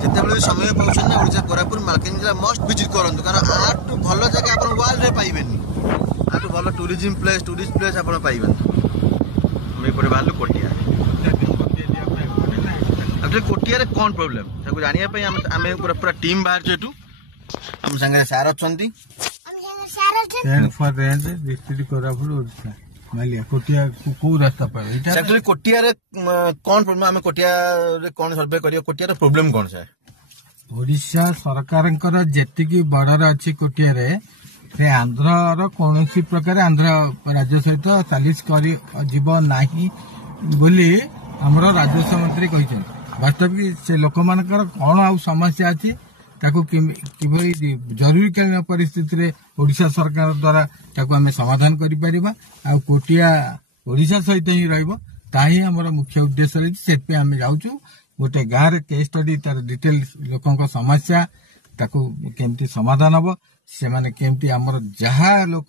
जिते समय पाँच ना ओडिशा कोरापुट मालकानगिरी जिला मस्ट विजिट करूँ कारण आठू भल जगह आप वर्ल्ड में पाइबे आठू भल टूरिज्म प्लेस टूरिस्ट प्लेस आप पाइबे ये बाहर कोटिया एक्चुअली कोटिया कौन प्रोब्लेम जानापी आम पूरा पूरा टीम बाहर एठू आम सागर सार अच्छा कोटिया को रास्ता एक्चुअली कोटिया कौन प्रोब्लेम आम कोटिया कौन सर्वे कर कोटिया प्रोब्लेम कौन सा ओडिशा सरकार जेतिकी बॉर्डर अच्छी कोटिया से आंध्र कौन प्रकार आंध्र राज्य सहित सालिश कर बोली आमर राजस्व मंत्री कहते वास्तविक से लोक मान कौन आ समस्या अच्छी जरूरीकालीन परिस्थिति ओडिशा सरकार द्वारा आम समाधान कर कोटिया ओडिशा सहित ही रही आमर मुख्य उद्देश्य रही से आम जाऊँ गोटे गाँव में केस स्टडी तार डिटेल लोकों समस्या केमती समाधान हम से माने केमती आमर जहाँ लोक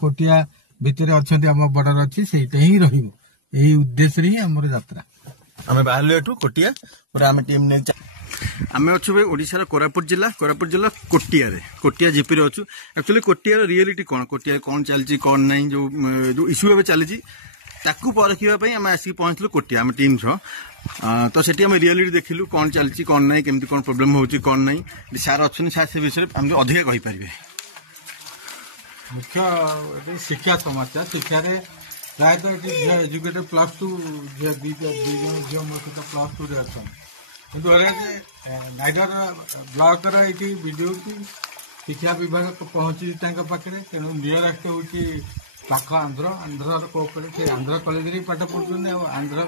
कोटिया भितर अच्छा आम बॉर्डर अच्छी से ही रही उद्देश्य ही आमर यात्रा आम बाहर एठू कोटिया पूरा आम टीम नहीं आम अच्छु भाई ओडिशा कोरापुट जिला कोटिया जीपी रे अच्छु एक्चुअली कोटिया रियलिटी कौन कोटिया कौन चलती कौन नहीं जो इश्यू एवं चली परखा आम आसिक पहुंचलु कोटिया आम टीम तो सेठी आम रियलिटी देखिलु कौन चलती कौन नहीं केमती कौन प्रोब्लेम होची कौन नहीं सार अच्छे सार से विषय आम अधिक कहीपर मुख्य शिक्षा समस्या शिक्षा प्रायतः एजुकेटेड +2 झील मो सहित +2 रे अच्छा किंतु नाइडर ब्लॉक वीडियो की शिक्षा विभाग पहुंची पाखे तेणु नियरेस्ट हूँ पाख आंध्र कोपर से आंध्र कॉलेज पाठ पढ़ुं आंध्र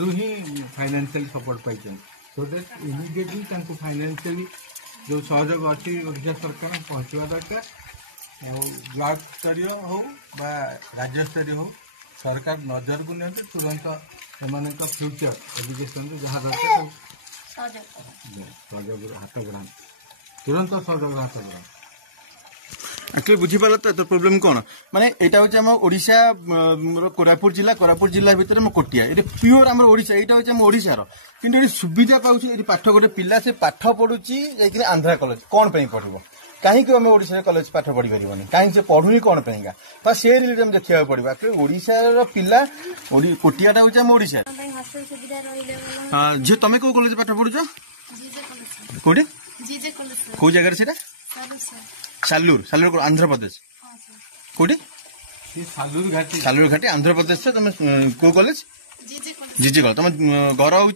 रु ही फाइनेंशियल सपोर्ट पाई सो दैट इमिडिएटली फाइनेंशियली जो सहयोग अच्छी ओडिशा सरकार पहुँचवा दरकार ब्लॉक स्तरीय हो राज्य स्तरीय हो सरकार नजर को नहीं तुरंत से फ्यूचर एजुकेशन जहाँ दरकार हाथ बढ़ा तुरंत सहयोग हाथ बढ़ा एक्चुअली बुझीपार तो प्रोब्लेम कौन माने एटा होचे हम ओडिशा कोरापुट जिला भितर हम कोटिया ये प्योर आम ओडिशा एटा होचे हम ओडिशा रो किंतु ये सुविधा पाउछि ये पाठ गोटे पिला से पाठ पढुची जाई आंध्रा कॉलेज कौन पे पढ़िबो कहीं आम ओडिशा कॉलेज पाठ पढ़ी पारिबनी कहीं से पढ़ुनी कौन पेगा तो से रिलेटेड देखा पड़ो एक्चुअली ओडिशा रो पिला कोटियाटा होचे हम ओडिशा जे तमे को कॉलेज पाठ पढुछ कोठी को जगह से सालूर आंध्र प्रदेश कोठी सालूर घाटी आंध्र प्रदेश तुम को कॉलेज जीजे कॉलेज तुम घर हूँ